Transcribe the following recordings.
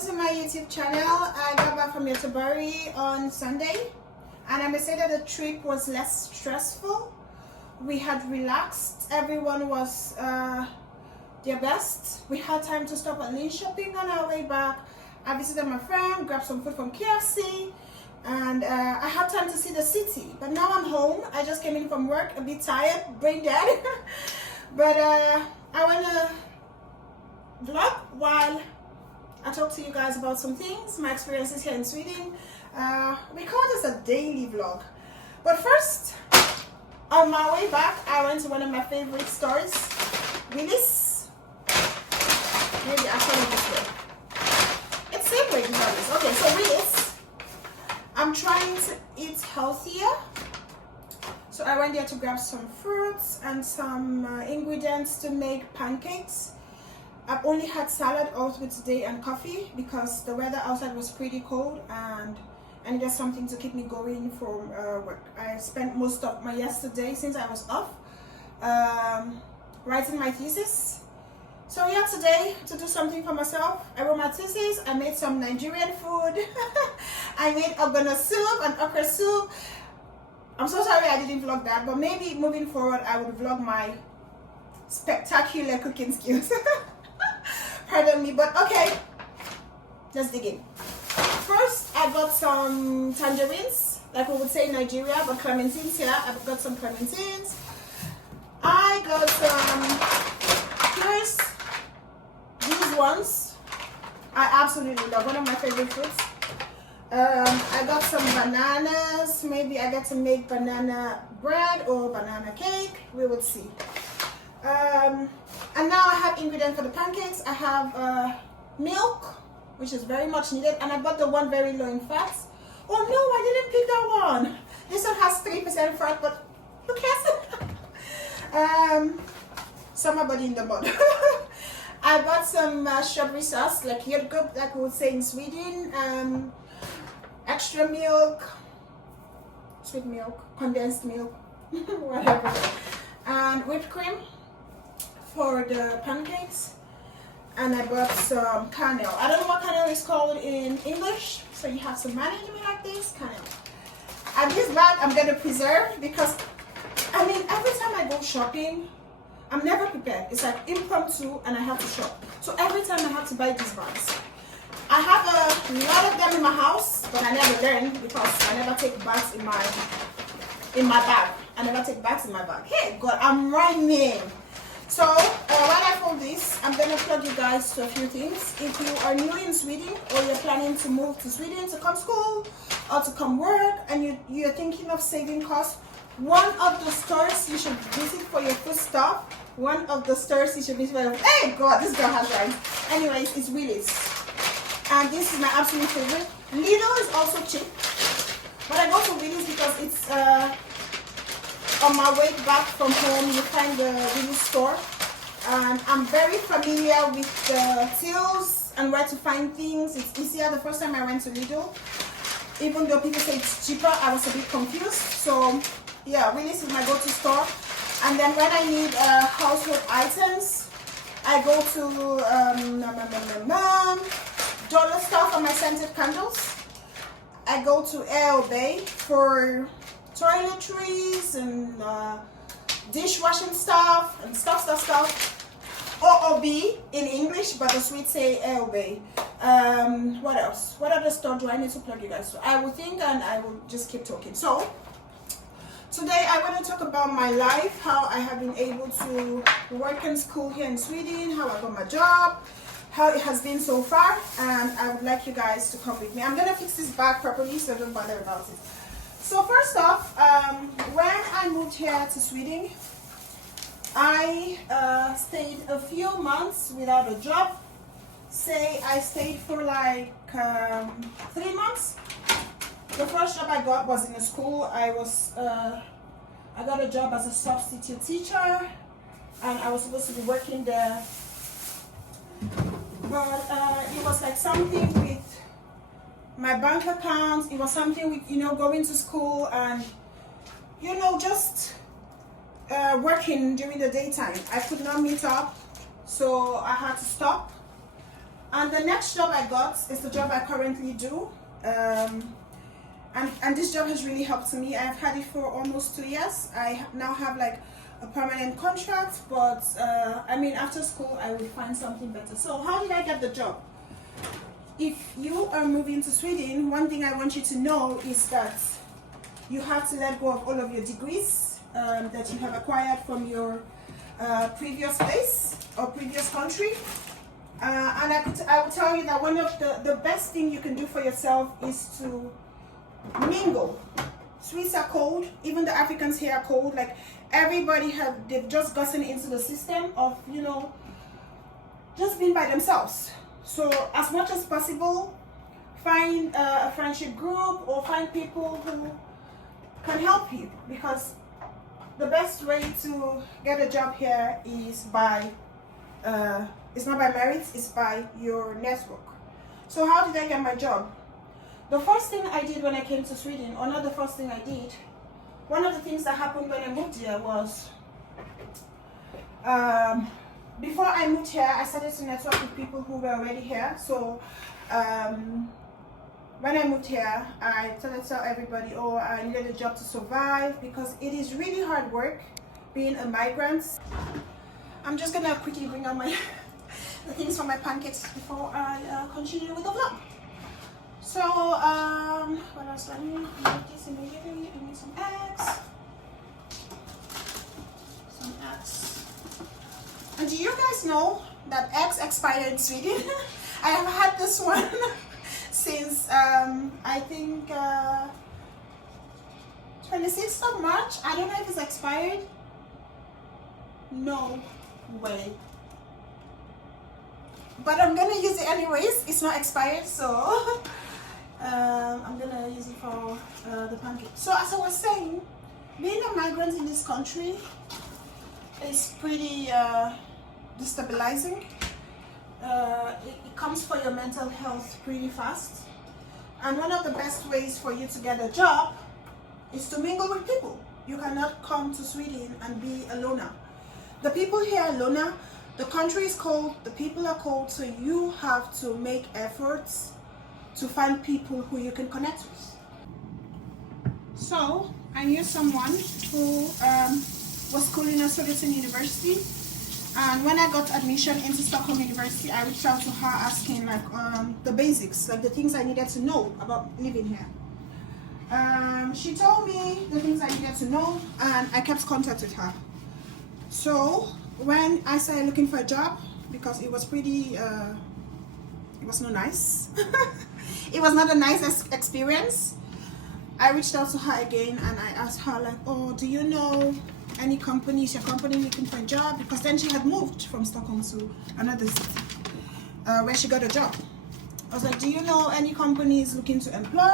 to my YouTube channel. I got back from Yotobari on Sunday, and I must say that the trip was less stressful. We had relaxed. Everyone was their best. We had time to stop at Lynn Shopping on our way back. I visited my friend, grabbed some food from KFC, and I had time to see the city. But now I'm home. I just came in from work, a bit tired, brain dead. But I want to vlog while I talk to you guys about some things, my experiences here in Sweden. We call this a daily vlog. But first, on my way back, I went to one of my favorite stores, Willis. Maybe I saw it this way. It's same way, regardless. Okay, so Willis. I'm trying to eat healthier. So I went there to grab some fruits and some ingredients to make pancakes. I've only had salad all through today and coffee because the weather outside was pretty cold and I needed something to keep me going from work. I spent most of my yesterday, since I was off, writing my thesis. So yeah, today to do something for myself, I wrote my thesis. I made some Nigerian food. I made ogbono soup and okra soup. I'm so sorry I didn't vlog that, but maybe moving forward I would vlog my spectacular cooking skills. Pardon me, but okay, let's dig in. First, I got some tangerines, like we would say in Nigeria, but clementines here. I've got some clementines. I got some pears. These ones I absolutely love, one of my favorite fruits. I got some bananas. Maybe I get to make banana bread or banana cake. We would see. And now I have ingredients for the pancakes. I have milk, which is very much needed, and I bought the one very low in fats. Oh no, I didn't pick that one. This one has 3% fat, but who cares? Somebody in the mud. I bought some strawberry sauce, like yogurt, like we would say in Sweden. Extra milk, sweet milk, condensed milk, whatever, and whipped cream for the pancakes. And I bought some cannelle. I don't know what cannelle is called in English, so you have to manage me like this, cannelle. And this bag I'm gonna preserve because, I mean, every time I go shopping, I'm never prepared. It's like impromptu and I have to shop. So every time I have to buy these bags. I have a lot of them in my house, but I never learn because I never take bags in my bag. I never take bags in my bag. Hey God, I'm rhyming. So while I fold this, I'm gonna plug you guys to a few things. If you are new in Sweden or you're planning to move to Sweden to come school or to come work and you're thinking of saving costs, one of the stores you should visit for your food stuff. One of the stores you should visit for your, hey God, this girl has rhymes. Anyways, it's Willis. And this is my absolute favorite. Lidl is also cheap, but I go to Willis because it's on my way back from home. You find the Willis store, and I'm very familiar with the tills and where to find things. It's easier. The first time I went to Lidl, even though people say it's cheaper, I was a bit confused. So yeah, Willis is my go-to store. And then when I need household items, I go to dollar store for my scented candles. I go to LifeofL for toiletries and dishwashing stuff and stuff. OOB in English, but the Swedes say LifeofL. What else? What other store do I need to plug you guys to? I will think and I will just keep talking. So today I want to talk about my life, how I have been able to work in school here in Sweden, how I got my job, how it has been so far, and I would like you guys to come with me. I'm gonna fix this bag properly, so don't bother about it. So first off, when I moved here to Sweden, I stayed a few months without a job. Say I stayed for like 3 months. The first job I got was in a school. I got a job as a substitute teacher, and I was supposed to be working there. But it was like something with my bank account. It was something with, going to school and, just working during the daytime. I could not meet up, so I had to stop. And the next job I got is the job I currently do. And this job has really helped me. I've had it for almost 2 years. I now have like a permanent contract, but I mean, after school I will find something better. So how did I get the job? If you are moving to Sweden, one thing I want you to know is that you have to let go of all of your degrees that you have acquired from your previous place or previous country. And I will tell you that one of the best thing you can do for yourself is to mingle. Swedes are cold, even the Africans here are cold. Like everybody they've just gotten into the system of, you know, just being by themselves. So as much as possible, find a friendship group or find people who can help you, because the best way to get a job here is by it's not by merit, it's by your network. So how did I get my job? The first thing I did when I came to Sweden, or not the first thing I did, one of the things that happened when I moved here was, before I moved here, I started to network with people who were already here. So when I moved here, I started to tell everybody, oh, I needed a job to survive, because it is really hard work being a migrant. I'm just gonna quickly bring out the things for my pancakes before I continue with the vlog. So, what else do I need? I need this immediately. I need some eggs. Some eggs. And do you guys know that eggs expire in Sweden? I have had this one since, I think, 26th of March. I don't know if it's expired. No way. But I'm gonna use it anyways. It's not expired, so I'm gonna use it for the pancake. So as I was saying, being a migrant in this country is pretty destabilizing. It comes for your mental health pretty fast. And one of the best ways for you to get a job is to mingle with people. You cannot come to Sweden and be a loner. The people here are loner. The country is cold, the people are cold, so you have to make efforts to find people who you can connect with. So I knew someone who was schooling at Stockholm University, and when I got admission into Stockholm University, I reached out to her asking like the basics, like the things I needed to know about living here. She told me the things I needed to know, and I kept contact with her. So when I started looking for a job, because it was pretty, it was not nice. It was not a nice experience. I reached out to her again and I asked her like, oh, do you know any company? Is your company looking for a job? Because then she had moved from Stockholm to another city where she got a job. I was like, do you know any companies looking to employ?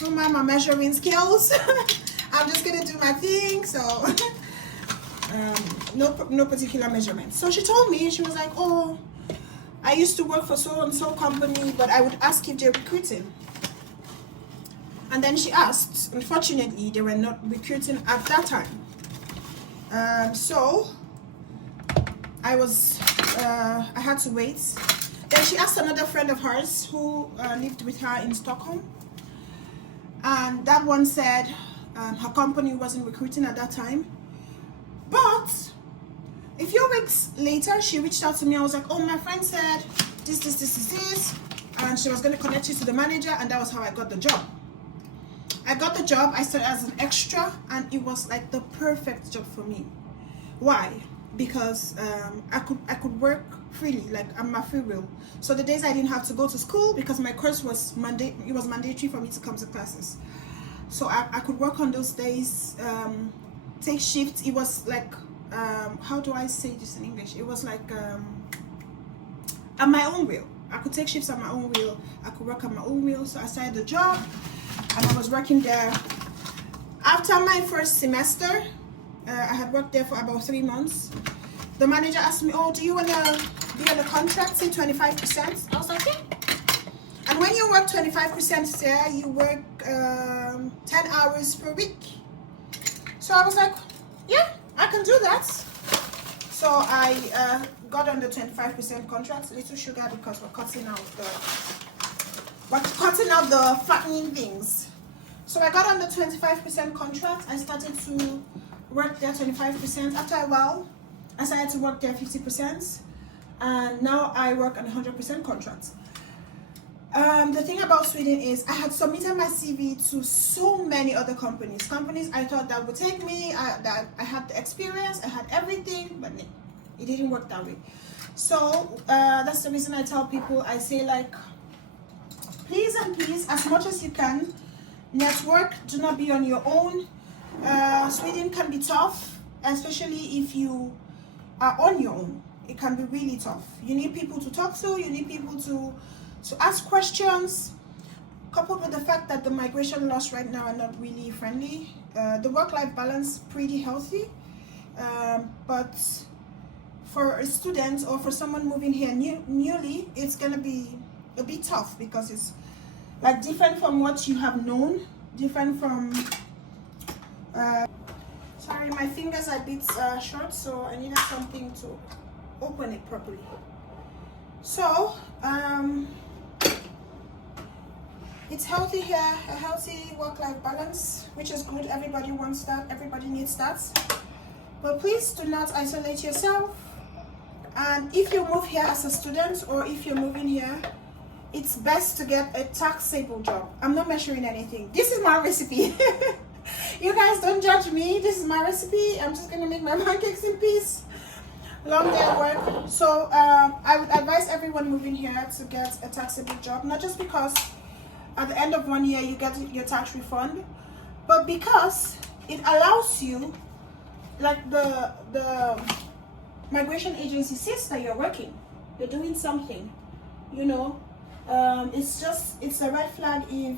Don't mind my measuring skills. I'm just gonna do my thing, so no particular measurement. So she told me, she was like, oh, I used to work for so and so company, but I would ask if they're recruiting. And then she asked, unfortunately they were not recruiting at that time. So I had to wait. Then she asked another friend of hers who lived with her in Stockholm, and that one said her company wasn't recruiting at that time. But a few weeks later, she reached out to me. I was like, oh, my friend said this, and she was going to connect you to the manager, and that was how I got the job. I got the job. I started as an extra, and it was like the perfect job for me. Why? Because I could work freely, like I'm a free will. So the days I didn't have to go to school, because my course was it was mandatory for me to come to classes. So I could work on those days, take shifts. It was like, how do I say this in English? It was like at my own will. I could take shifts at my own will. I could work at my own will. So I started the job, and I was working there. After my first semester, I had worked there for about 3 months. The manager asked me, oh, do you want to be on a contract, say 25%? I was like, yeah. And when you work 25% there, you work 10 hours per week. So I was like, yeah, I can do that. So I got on the 25% contract, little sugar, because we're cutting out the fattening things. So I got on the 25% contract. I started to work there 25%. After a while, I started to work there 50%, and now I work on 100% contract. The thing about Sweden is I had submitted my CV to so many other companies I thought that would take me, that I had the experience, I had everything, but it didn't work that way. So that's the reason I tell people, I say, like, please and please, as much as you can, network. Do not be on your own. Sweden can be tough, especially if you are on your own. It can be really tough. You need people to talk to, you need people to ask questions, coupled with the fact that the migration laws right now are not really friendly. The work-life balance pretty healthy, but for a student or for someone moving here newly, it's gonna be a bit tough, because it's like different from what you have known, different from sorry, my fingers are a bit short, so I needed something to open it properly. So it's healthy here, a healthy work-life balance, which is good. Everybody wants that, everybody needs that. But please do not isolate yourself. And if you move here as a student, or if you're moving here, it's best to get a taxable job. I'm not measuring anything. This is my recipe. You guys don't judge me. This is my recipe. I'm just gonna make my pancakes in peace. Long day at work. So I would advise everyone moving here to get a taxable job, not just because at the end of 1 year you get your tax refund, but because it allows you, like, the migration agency sees that you're working, you're doing something, you know. It's a red flag if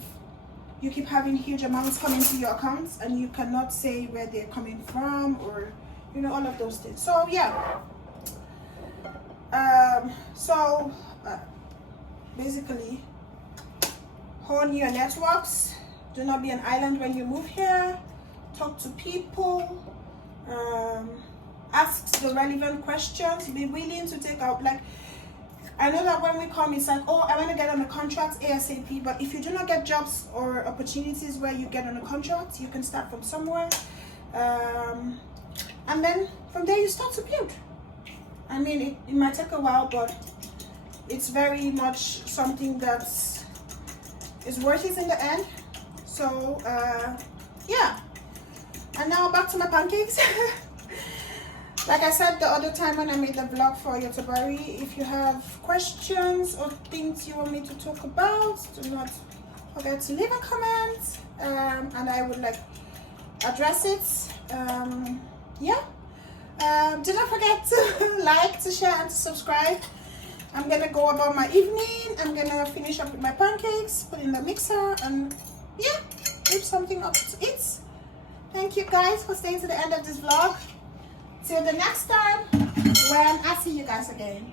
you keep having huge amounts coming to your accounts and you cannot say where they're coming from, or, you know, all of those things. So yeah, basically, hone your networks. Do not be an island when you move here. Talk to people, ask the relevant questions, be willing to take out, like, I know that when we come, it's like, oh, I want to get on a contract ASAP, but if you do not get jobs or opportunities where you get on a contract, you can start from somewhere, and then from there you start to build. I mean, it might take a while, but it's very much something that is worth it in the end. So yeah, and now back to my pancakes. Like I said the other time when I made the vlog for Yotobari, if you have questions or things you want me to talk about, do not forget to leave a comment, and I would like address it. Yeah, do not forget to like, to share, and to subscribe. I'm gonna go about my evening. I'm gonna finish up with my pancakes, put in the mixer, and yeah, whip something up to eat. Thank you guys for staying to the end of this vlog. Till the next time, when I see you guys again.